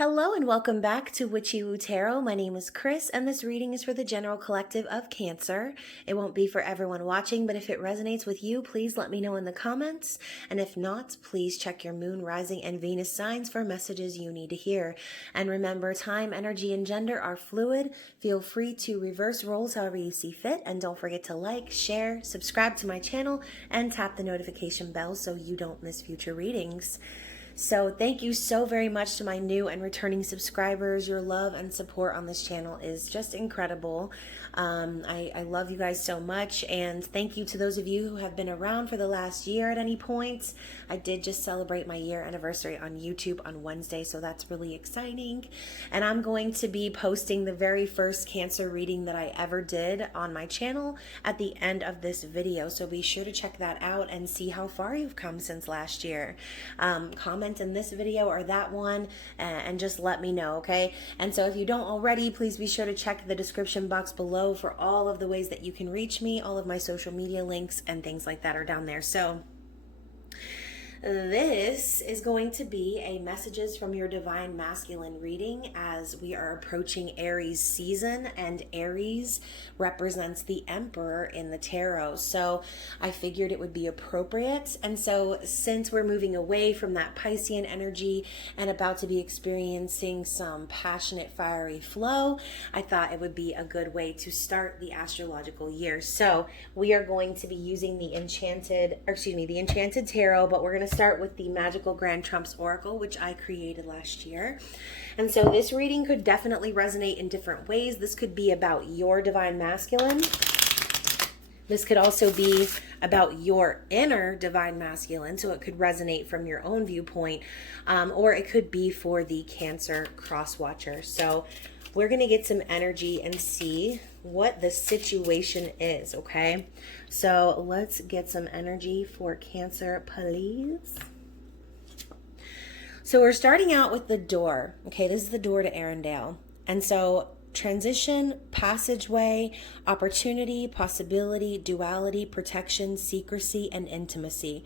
Hello and welcome back to Witchy-Woo Tarot. My name is Chris and this reading is for the general collective of Cancer. It won't be for everyone watching, but if it resonates with you, please let me know in the comments. And if not, please check your moon, rising, and Venus signs for messages you need to hear. And remember, time, energy, and gender are fluid. Feel free to reverse roles however you see fit. And don't forget to like, share, subscribe to my channel, and tap the notification bell so you don't miss future readings. So thank you so very much to my new and returning subscribers. Your love and support on this channel is just incredible. I love you guys so much, and thank you to those of you who have been around for the last year at any point. I did just celebrate my year anniversary on YouTube on Wednesday, so that's really exciting. And I'm going to be posting the very first Cancer reading that I ever did on my channel at the end of this video, so be sure to check that out and see how far you've come since last year. Comment in this video or that one and just let me know, okay? And so if you don't already, please be sure to check the description box below for all of the ways that you can reach me. All of my social media links and things like that are down there. So this is going to be a messages from your divine masculine reading as we are approaching Aries season, and Aries represents the Emperor in the tarot. So I figured it would be appropriate. And so since we're moving away from that Piscean energy and about to be experiencing some passionate, fiery flow, I thought it would be a good way to start the astrological year. So we are going to be using the Enchanted Tarot, but we're going to start with the Magical Grand Trumps Oracle, which I created last year. And so this reading could definitely resonate in different ways. This could be about your divine masculine. This could also be about your inner divine masculine, so it could resonate from your own viewpoint, or it could be for the Cancer cross watcher. So we're going to get some energy and see what the situation is, okay? So let's get some energy for Cancer, please. So we're starting out with the door, okay? This is the door to Arendelle. And so transition, passageway, opportunity, possibility, duality, protection, secrecy, and intimacy.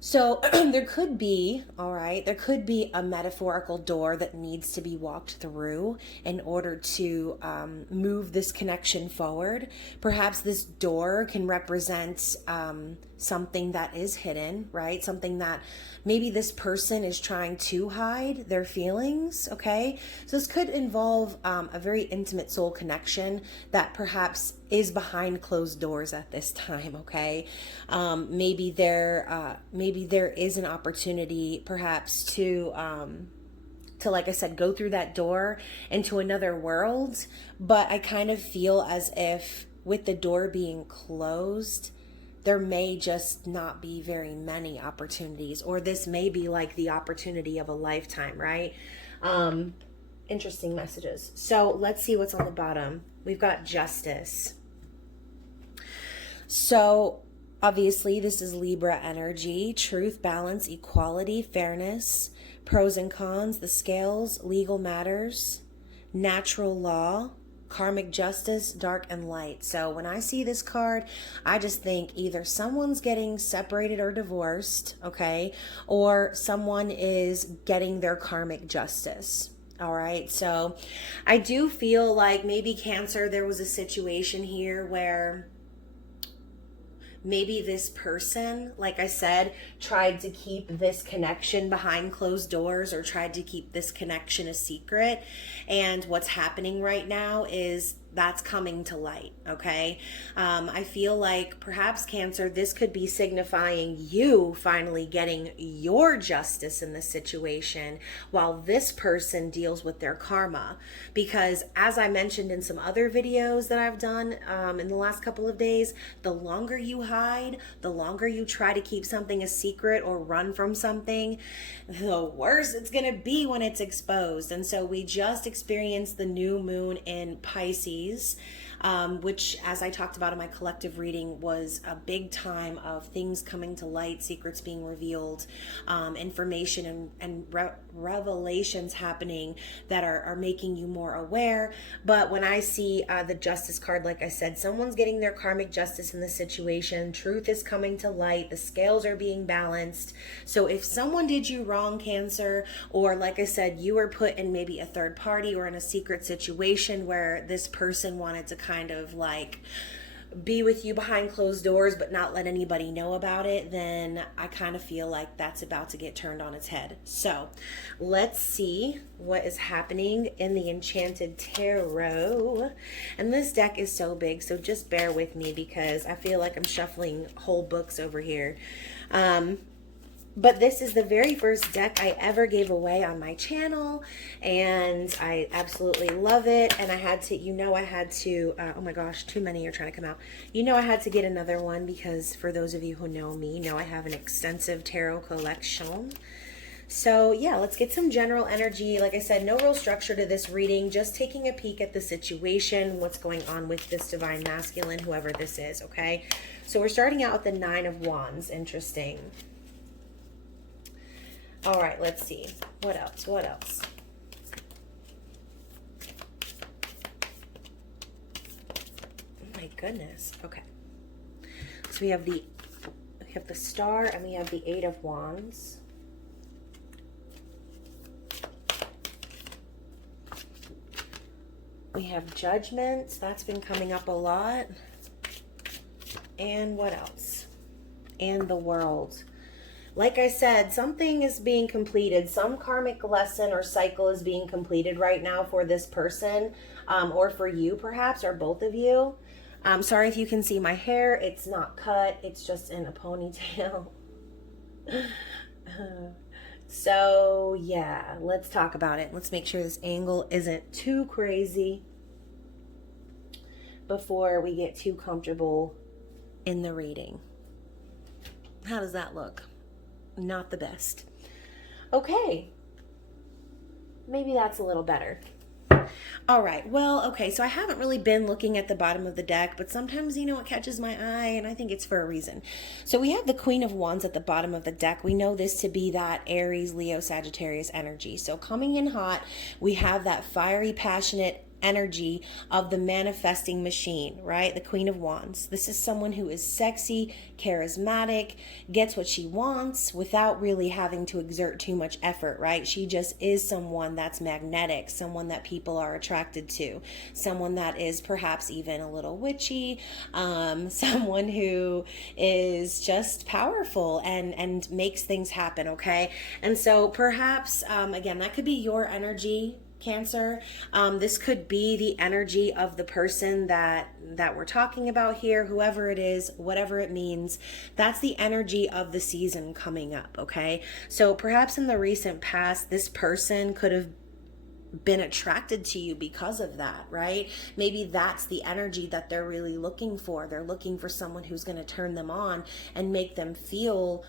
So there could be, there could be a metaphorical door that needs to be walked through in order to move this connection forward. Perhaps this door can represent something that is hidden, right? Something that maybe this person is trying to hide their feelings, okay? So this could involve a very intimate soul connection that perhaps is behind closed doors at this time, okay? Maybe there is an opportunity perhaps to like I said, go through that door into another world. But I kind of feel as if with the door being closed, there may just not be very many opportunities, or this may be like the opportunity of a lifetime, right? Interesting messages. So let's see what's on the bottom. We've got Justice. So obviously this is Libra energy, truth, balance, equality, fairness, pros and cons, the scales, legal matters, natural law, karmic justice, dark and light. So when I see this card, I just think either someone's getting separated or divorced, okay, or someone is getting their karmic justice. All right, so I do feel like maybe Cancer, there was a situation here where maybe this person, like I said, tried to keep this connection behind closed doors, or tried to keep this connection a secret. And what's happening right now is that's coming to light, okay? I feel like perhaps Cancer, this could be signifying you finally getting your justice in this situation while this person deals with their karma. Because as I mentioned in some other videos that I've done in the last couple of days, the longer you hide, the longer you try to keep something a secret or run from something, the worse it's gonna be when it's exposed. And so we just experienced the new moon in Pisces, which, as I talked about in my collective reading, was a big time of things coming to light, secrets being revealed, information and revelations happening that are making you more aware. But when I see the Justice card, like I said, someone's getting their karmic justice in the situation. Truth is coming to light. The scales are being balanced. So if someone did you wrong, Cancer, or like I said, you were put in maybe a third party or in a secret situation where this person wanted to kind of like be with you behind closed doors but not let anybody know about it, then I kind of feel like that's about to get turned on its head. So let's see what is happening in the Enchanted Tarot. And this deck is so big, so just bear with me because I feel like I'm shuffling whole books over here. But this is the very first deck I ever gave away on my channel, and I absolutely love it. And I had to, oh my gosh, too many are trying to come out. I had to get another one because for those of you who know me, know I have an extensive tarot collection. So yeah, let's get some general energy. Like I said, no real structure to this reading, just taking a peek at the situation, what's going on with this Divine Masculine, whoever this is, okay? So we're starting out with the Nine of Wands. Interesting. All right, let's see. What else? What else? Oh my goodness. Okay. So we have the Star and we have the Eight of Wands. We have Judgment. That's been coming up a lot. And what else? And the World. Like I said, something is being completed. Some karmic lesson or cycle is being completed right now for this person, or for you perhaps, or both of you. Sorry if you can see my hair. It's not cut. It's just in a ponytail. So yeah, let's talk about it. Let's make sure this angle isn't too crazy before we get too comfortable in the reading. How does that look? Not the best. Okay. Maybe that's a little better. All right. Well, okay. So I haven't really been looking at the bottom of the deck, but sometimes, it catches my eye, and I think it's for a reason. So we have the Queen of Wands at the bottom of the deck. We know this to be that Aries, Leo, Sagittarius energy. So coming in hot, we have that fiery, passionate energy of the manifesting machine, right? The Queen of Wands. This is someone who is sexy, charismatic, gets what she wants without really having to exert too much effort, right? She just is someone that's magnetic, someone that people are attracted to, someone that is perhaps even a little witchy, someone who is just powerful and makes things happen, okay? And so perhaps, again, that could be your energy, Cancer. This could be the energy of the person that we're talking about here, whoever it is, whatever it means. That's the energy of the season coming up, okay? So perhaps in the recent past, this person could have been attracted to you because of that, right? Maybe that's the energy that they're really looking for. They're looking for someone who's going to turn them on and make them feel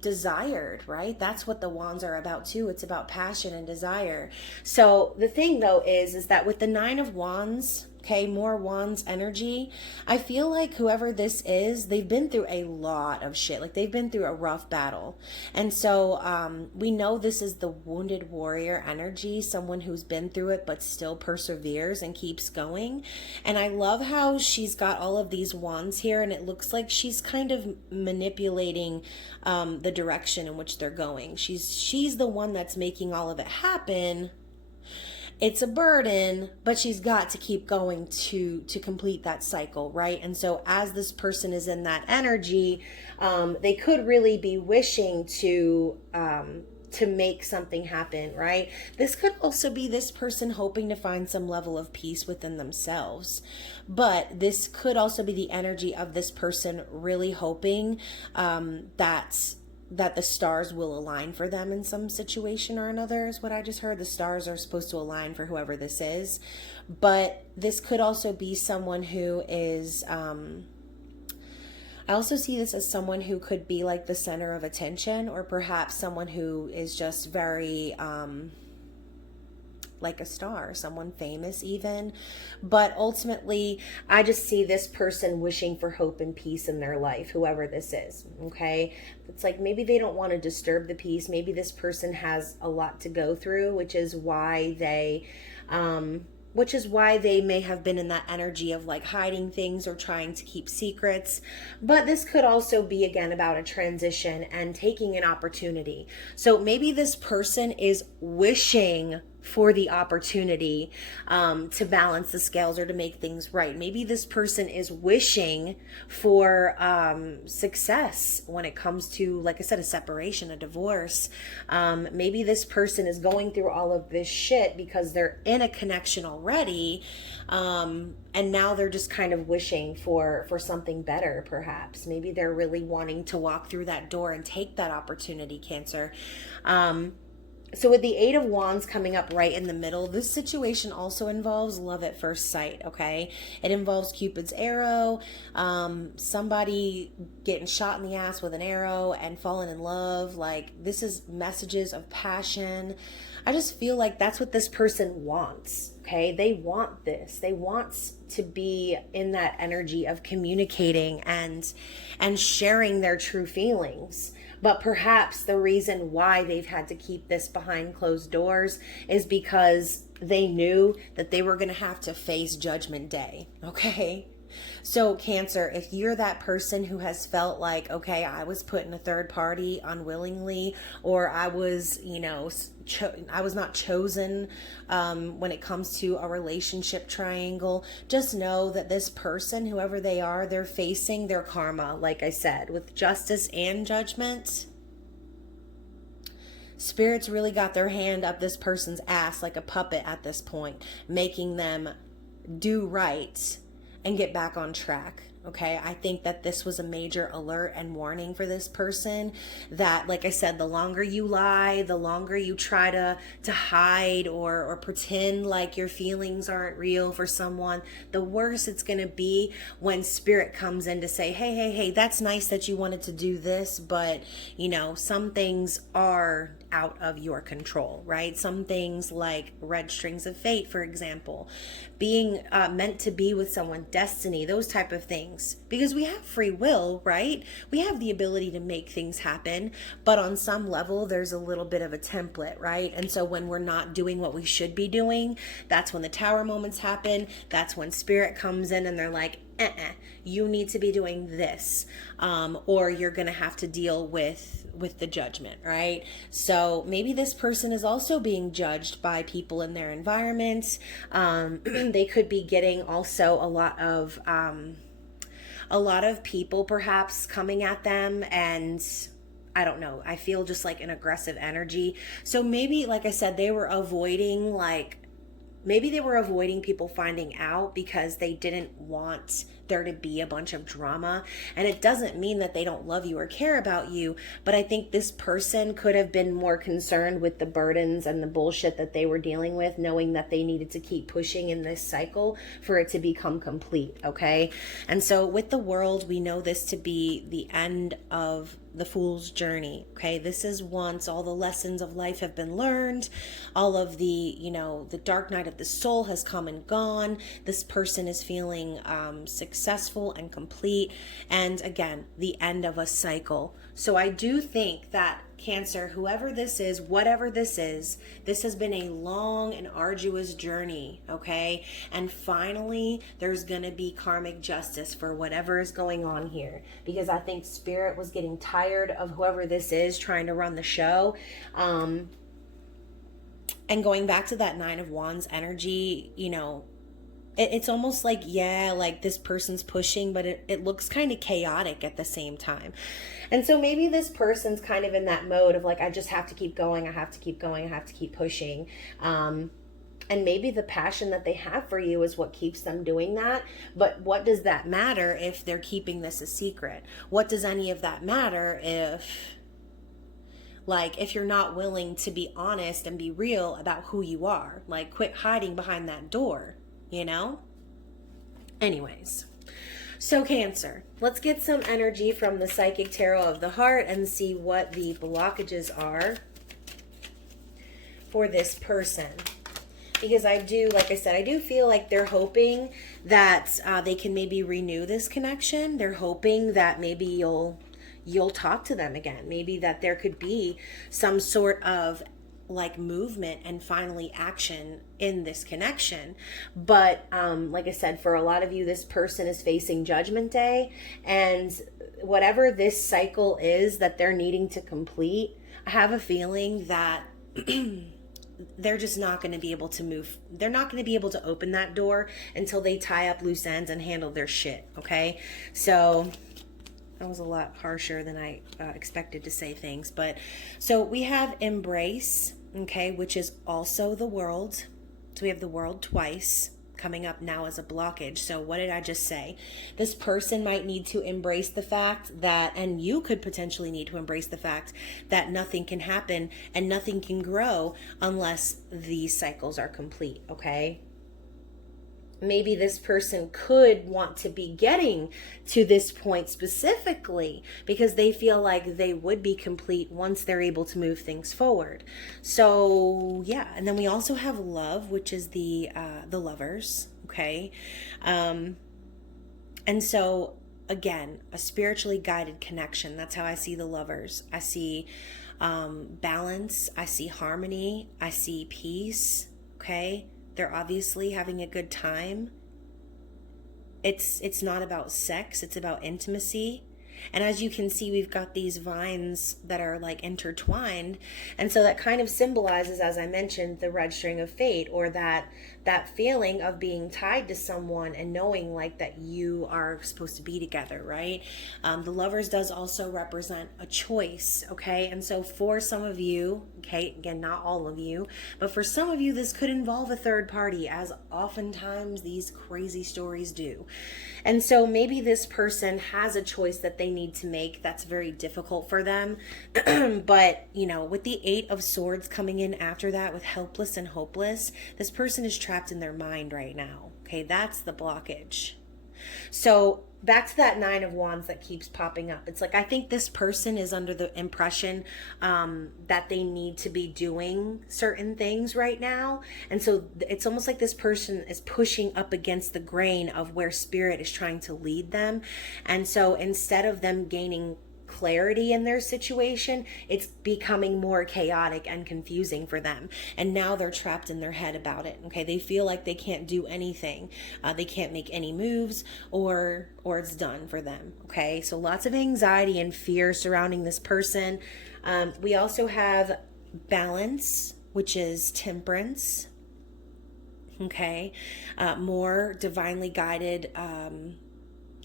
desired, right? That's what the wands are about too. It's about passion and desire. So the thing though is that with the Nine of Wands, okay, more wands energy, I feel like whoever this is, they've been through a lot of shit. Like they've been through a rough battle. And so we know this is the wounded warrior energy, someone who's been through it but still perseveres and keeps going. And I love how she's got all of these wands here, and it looks like she's kind of manipulating the direction in which they're going. She's the one that's making all of it happen. It's a burden, but she's got to keep going to complete that cycle, right? And so as this person is in that energy, they could really be wishing to make something happen, right? This could also be this person hoping to find some level of peace within themselves. But this could also be the energy of this person really hoping that the stars will align for them in some situation or another, is what I just heard. The stars are supposed to align for whoever this is. But this could also be someone who is, I also see this as someone who could be like the center of attention, or perhaps someone who is just very, like a star, someone famous even. But ultimately, I just see this person wishing for hope and peace in their life, whoever this is, okay? It's like maybe they don't want to disturb the peace. Maybe this person has a lot to go through, which is why they may have been in that energy of like hiding things or trying to keep secrets. But this could also be, again, about a transition and taking an opportunity. So maybe this person is wishing for the opportunity to balance the scales or to make things right. Maybe this person is wishing for success when it comes to, like I said, a separation, a divorce. Maybe this person is going through all of this shit because they're in a connection already, and now they're just kind of wishing for something better, perhaps. Maybe they're really wanting to walk through that door and take that opportunity, Cancer. So with the Eight of Wands coming up right in the middle, this situation also involves love at first sight, okay? It involves Cupid's arrow, somebody getting shot in the ass with an arrow and falling in love. Like, this is messages of passion. I just feel like that's what this person wants, okay? They want this. They want to be in that energy of communicating and sharing their true feelings. But perhaps the reason why they've had to keep this behind closed doors is because they knew that they were going to have to face Judgment Day, okay? So Cancer, if you're that person who has felt like, okay, I was put in a third party unwillingly, or I was, I was not chosen when it comes to a relationship triangle, just know that this person, whoever they are, they're facing their karma, like I said, with justice and judgment. Spirits really got their hand up this person's ass like a puppet at this point, making them do right and get back on track. Okay, I think that this was a major alert and warning for this person that, like I said, the longer you lie, the longer you try to hide or pretend like your feelings aren't real for someone, the worse it's going to be when Spirit comes in to say, hey, that's nice that you wanted to do this, but, some things are out of your control, right? Some things like red strings of fate, for example, being meant to be with someone, destiny, those type of things, because we have free will, right? We have the ability to make things happen, but on some level there's a little bit of a template, right? And so when we're not doing what we should be doing, that's when the tower moments happen. That's when Spirit comes in and they're like, you need to be doing this, or you're gonna have to deal with the judgment, right? So maybe this person is also being judged by people in their environment. They could be getting also a lot of people perhaps coming at them, and I don't know, I feel just like an aggressive energy. So maybe, like I said, they were avoiding people finding out because they didn't want there to be a bunch of drama. And it doesn't mean that they don't love you or care about you, but I think this person could have been more concerned with the burdens and the bullshit that they were dealing with, knowing that they needed to keep pushing in this cycle for it to become complete, okay? And so with the World, we know this to be the end of the Fool's journey, okay? This is once all the lessons of life have been learned, all of the, the dark night of the soul has come and gone. This person is feeling successful and complete, and again, the end of a cycle. So I do think that Cancer, whoever this is, whatever this is, this has been a long and arduous journey, okay? And finally, there's gonna be karmic justice for whatever is going on here, because I think Spirit was getting tired of whoever this is trying to run the show. And going back to that Nine of Wands energy, it's almost like, like this person's pushing, but it looks kind of chaotic at the same time. And so maybe this person's kind of in that mode of like, I just have to keep going. I have to keep going. I have to keep pushing. And maybe the passion that they have for you is what keeps them doing that. But what does that matter if they're keeping this a secret? What does any of that matter if you're not willing to be honest and be real about who you are? Like, quit hiding behind that door. Anyways, so Cancer, let's get some energy from the Psychic Tarot of the Heart and see what the blockages are for this person. Because I do, like I said, I do feel like they're hoping that they can maybe renew this connection. They're hoping that maybe you'll talk to them again. Maybe that there could be some sort of like movement and finally action in this connection. But like I said, for a lot of you, this person is facing Judgment Day, and whatever this cycle is that they're needing to complete, I have a feeling that they're just not going to be able to move. They're not going to be able to open that door until they tie up loose ends and handle their shit. Okay. So that was a lot harsher than I expected to say things. But so we have embrace, okay, which is also the world. So we have the world twice coming up now as a blockage. So what did I just say? This person might need to embrace the fact that, and you could potentially need to embrace the fact that nothing can happen and nothing can grow unless these cycles are complete, okay? Maybe this person could want to be getting to this point specifically because they feel like they would be complete once they're able to move things forward. So yeah, and then we also have love, which is the lovers, okay? And so again, a spiritually guided connection. That's how I see the lovers. I see balance. I see harmony. I see peace, okay? They're obviously having a good time. It's not about sex, it's about intimacy. And as you can see, we've got these vines that are like intertwined. And so that kind of symbolizes, as I mentioned, the red string of fate, or that feeling of being tied to someone and knowing like that you are supposed to be together, right? The lovers does also represent a choice, okay? And so for some of you, okay, again, not all of you, but for some of you, this could involve a third party, as oftentimes these crazy stories do. And so maybe this person has a choice that they need to make that's very difficult for them. But, you know, with the 8 of Swords coming in after that with helpless and hopeless, this person is trapped in their mind right now. Okay, that's the blockage. So back to that 9 of Wands that keeps popping up. It's like, I think this person is under the impression that they need to be doing certain things right now. And so it's almost like this person is pushing up against the grain of where spirit is trying to lead them. And so instead of them gaining clarity in their situation, it's becoming more chaotic and confusing for them, and now they're trapped in their head about it. Okay, they feel like they can't do anything, they can't make any moves, or it's done for them. Okay, so lots of anxiety and fear surrounding this person. We also have balance, which is temperance. Okay, more divinely guided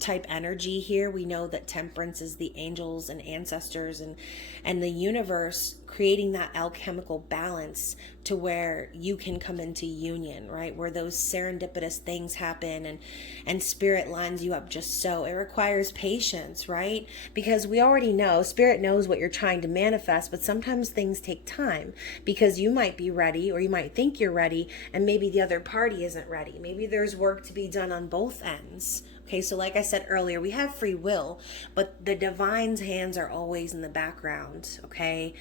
type energy here. We know that temperance is the angels and ancestors and the universe creating that alchemical balance to where you can come into union, right? Where those serendipitous things happen and spirit lines you up just so. It requires patience, right? Because we already know, spirit knows what you're trying to manifest, but sometimes things take time because you might be ready, or you might think you're ready, and maybe the other party isn't ready. Maybe there's work to be done on both ends. Okay, so like I said earlier, we have free will, but the divine's hands are always in the background, okay?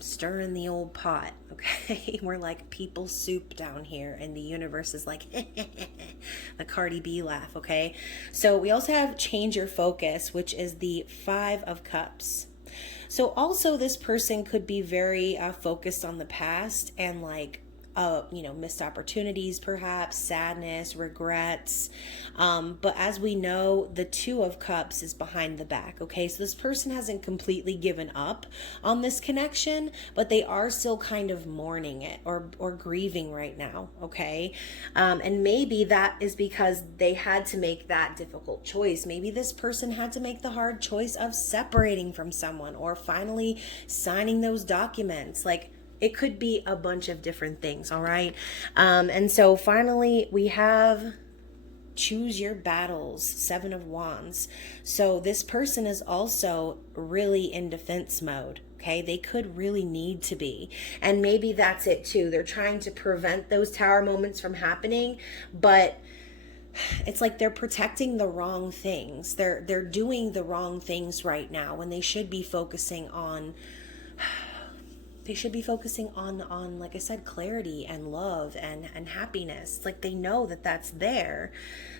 Stirring the old pot, okay? We're like people soup down here, and the universe is like, the Cardi B laugh, okay? So we also have change your focus, which is the 5 of Cups. So also this person could be very focused on the past and like, missed opportunities, perhaps sadness, regrets. But as we know, the 2 of Cups is behind the back. Okay, so this person hasn't completely given up on this connection, but they are still kind of mourning it or grieving right now. Okay, and maybe that is because they had to make that difficult choice. Maybe this person had to make the hard choice of separating from someone or finally signing those documents. Like, it could be a bunch of different things, all right? And so finally, we have choose your battles, 7 of Wands. So this person is also really in defense mode, okay? They could really need to be. And maybe that's it too. They're trying to prevent those tower moments from happening, but it's like they're protecting the wrong things. They're doing the wrong things right now when they should be focusing on They should be focusing on, like I said, clarity and love and happiness. Like, they know that that's there.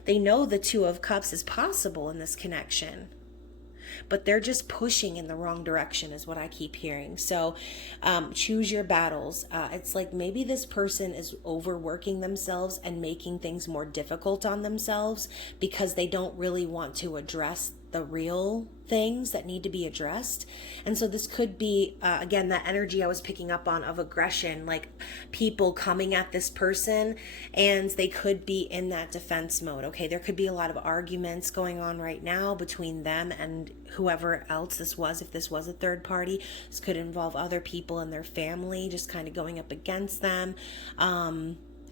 They know the Two of Cups is possible in this connection, but they're just pushing in the wrong direction is what I keep hearing. So choose your battles. It's like maybe this person is overworking themselves and making things more difficult on themselves because they don't really want to address the real things that need to be addressed. And so this could be, again, that energy I was picking up on of aggression, like people coming at this person, and they could be in that defense mode. Okay, there could be a lot of arguments going on right now between them and whoever else this was. If this was a third party, this could involve other people in their family just kind of going up against them.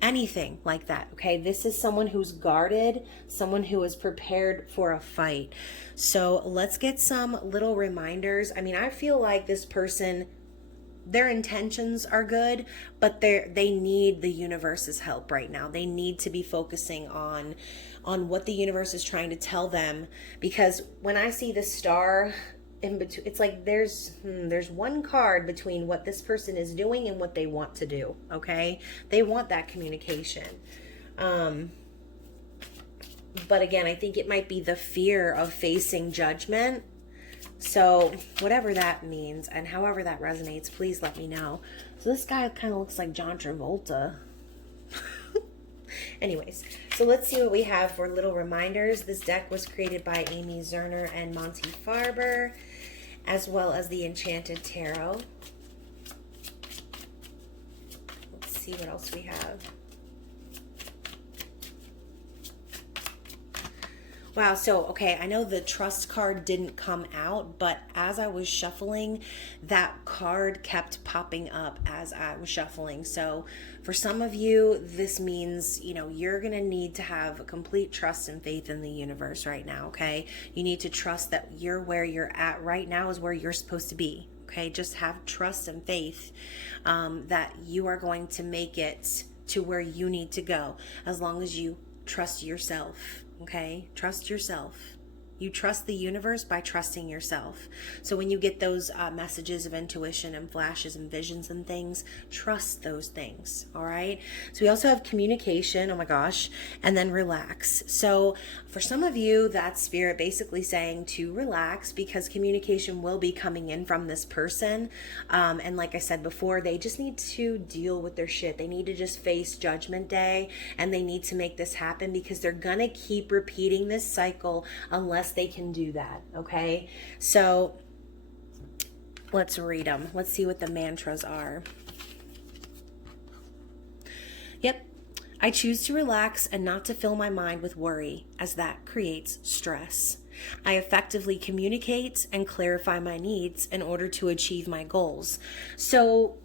Anything like that. Okay, this is someone who's guarded, someone who is prepared for a fight. So let's get some little reminders. I mean, I feel like this person, their intentions are good, but they need the universe's help right now. They need to be focusing on what the universe is trying to tell them, because when I see the star in between, it's like there's one card between what this person is doing and what they want to do. Okay, they want that communication, but again, I think it might be the fear of facing judgment. So whatever that means and however that resonates, please let me know. So this guy kind of looks like John Travolta. Anyways, so let's see what we have for little reminders. This deck was created by Amy Zerner and Monty Farber, as well as the Enchanted Tarot. Let's see what else we have. Wow, so, okay, I know the trust card didn't come out, but as I was shuffling, that card kept popping up as I was shuffling. So for some of you, this means, you know, you're going to need to have complete trust and faith in the universe right now, okay? You need to trust that you're where you're at right now is where you're supposed to be, okay? Just have trust and faith that you are going to make it to where you need to go, as long as you trust yourself. Okay, trust yourself. You trust the universe by trusting yourself. So when you get those messages of intuition and flashes and visions and things, trust those things, all right? So we also have communication, oh my gosh, and then relax. So for some of you, that's spirit basically saying to relax, because communication will be coming in from this person. And like I said before, they just need to deal with their shit. They need to just face Judgment Day, and they need to make this happen, because they're gonna keep repeating this cycle unless they can do that, okay? So let's read them. Let's see what the mantras are. Yep. I choose to relax and not to fill my mind with worry, as that creates stress. I effectively communicate and clarify my needs in order to achieve my goals. So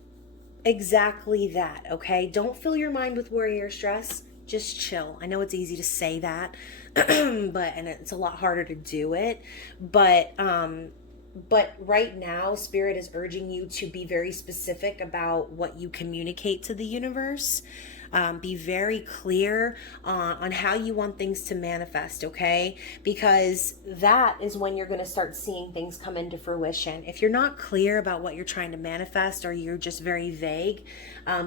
exactly that, okay? Don't fill your mind with worry or stress. Just chill. I know it's easy to say that, and it's a lot harder to do it. But right now, Spirit is urging you to be very specific about what you communicate to the universe. Be very clear on how you want things to manifest, okay? Because that is when you're going to start seeing things come into fruition. If you're not clear about what you're trying to manifest, or you're just very vague,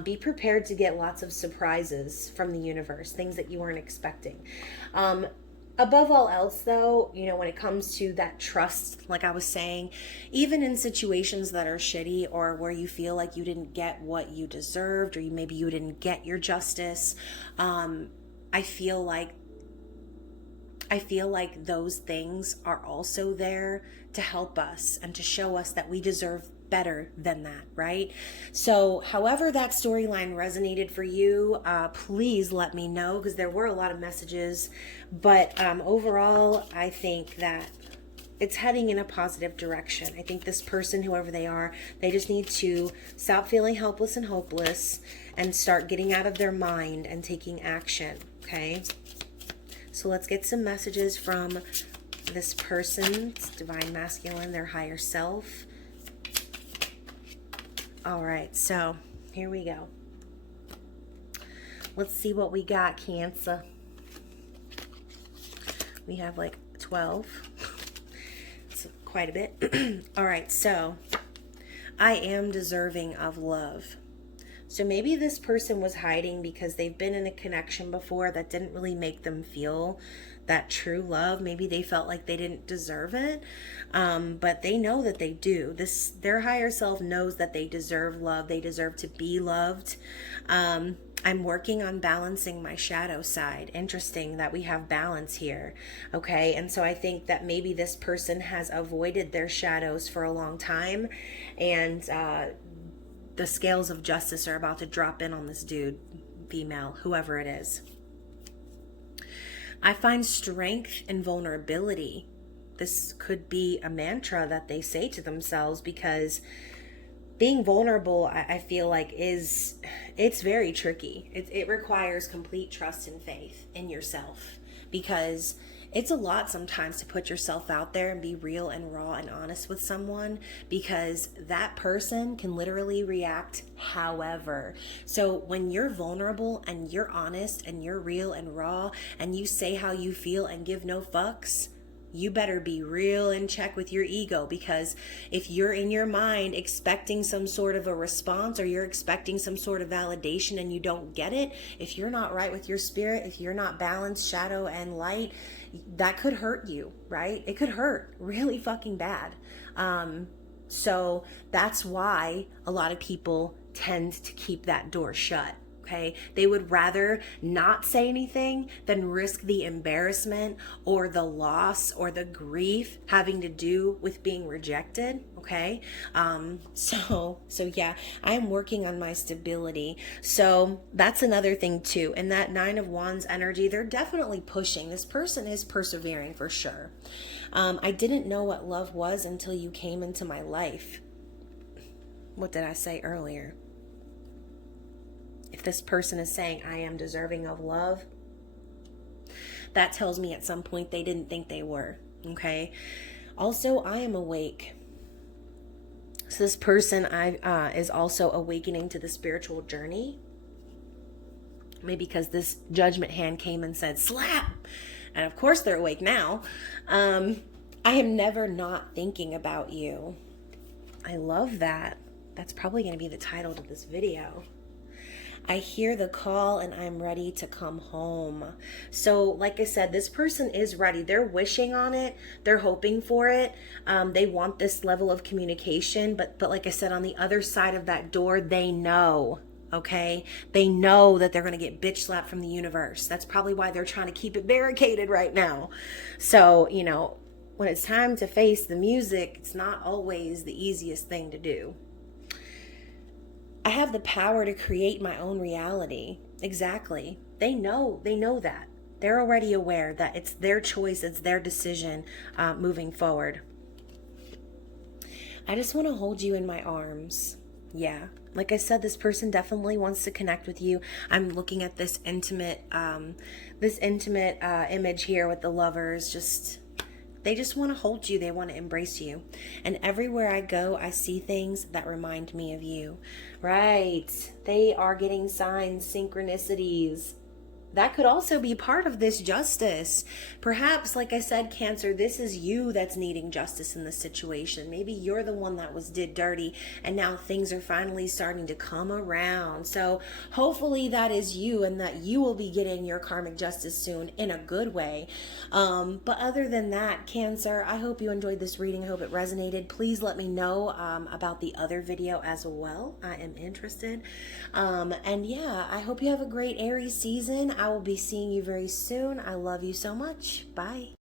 be prepared to get lots of surprises from the universe, things that you weren't expecting. Above all else, though, you know, when it comes to that trust, like I was saying, even in situations that are shitty, or where you feel like you didn't get what you deserved, or maybe you didn't get your justice, I feel like those things are also there to help us and to show us that we deserve better than that, right? So however that storyline resonated for you, please let me know, because there were a lot of messages, but overall, I think that it's heading in a positive direction. I think this person, whoever they are, they just need to stop feeling helpless and hopeless and start getting out of their mind and taking action, okay? So let's get some messages from this person's divine masculine, their higher self. All right, so here we go. Let's see what we got, Cancer. We have like 12. It's quite a bit. All right, so I am deserving of love. So maybe this person was hiding because they've been in a connection before that didn't really make them feel that true love. Maybe they felt like they didn't deserve it, but they know that they do. Their higher self knows that they deserve love. They deserve to be loved. I'm working on balancing my shadow side. Interesting that we have balance here. Okay. And so I think that maybe this person has avoided their shadows for a long time, and the scales of justice are about to drop in on this dude, female, whoever it is. I find strength in vulnerability. This could be a mantra that they say to themselves, because being vulnerable, I feel like it's very tricky. It requires complete trust and faith in yourself, because it's a lot sometimes to put yourself out there and be real and raw and honest with someone, because that person can literally react however. So when you're vulnerable and you're honest and you're real and raw and you say how you feel and give no fucks, you better be real in check with your ego, because if you're in your mind expecting some sort of a response, or you're expecting some sort of validation and you don't get it, if you're not right with your spirit, if you're not balanced, shadow and light, that could hurt you, right? It could hurt really fucking bad. So that's why a lot of people tend to keep that door shut. Okay, they would rather not say anything than risk the embarrassment or the loss or the grief having to do with being rejected. Okay, so yeah, I am working on my stability. So that's another thing too. And that Nine of Wands energy, they're definitely pushing. This person is persevering for sure. I didn't know what love was until you came into my life. What did I say earlier? If this person is saying, I am deserving of love, that tells me at some point they didn't think they were. Okay. Also, I am awake. So this person is also awakening to the spiritual journey. Maybe because this Judgment hand came and said, slap. And of course they're awake now. I am never not thinking about you. I love that. That's probably going to be the title of this video. I hear the call and I'm ready to come home. So like I said, this person is ready. They're wishing on it. They're hoping for it. They want this level of communication. But like I said, on the other side of that door, they know. Okay? They know that they're going to get bitch slapped from the universe. That's probably why they're trying to keep it barricaded right now. So, you know, when it's time to face the music, it's not always the easiest thing to do. I have the power to create my own reality. Exactly. They know that. They're already aware that it's their choice, it's their decision moving forward. I just want to hold you in my arms. Yeah. Like I said, this person definitely wants to connect with you. I'm looking at this intimate image here with the lovers. They just want to hold you. They want to embrace you. And everywhere I go, I see things that remind me of you. Right. They are getting signs, synchronicities. That could also be part of this justice. Perhaps, like I said, Cancer, this is you that's needing justice in this situation. Maybe you're the one that did dirty, and now things are finally starting to come around. So hopefully that is you, and that you will be getting your karmic justice soon in a good way. But other than that, Cancer, I hope you enjoyed this reading. I hope it resonated. Please let me know about the other video as well. I am interested. And yeah, I hope you have a great Aries season. I will be seeing you very soon. I love you so much. Bye.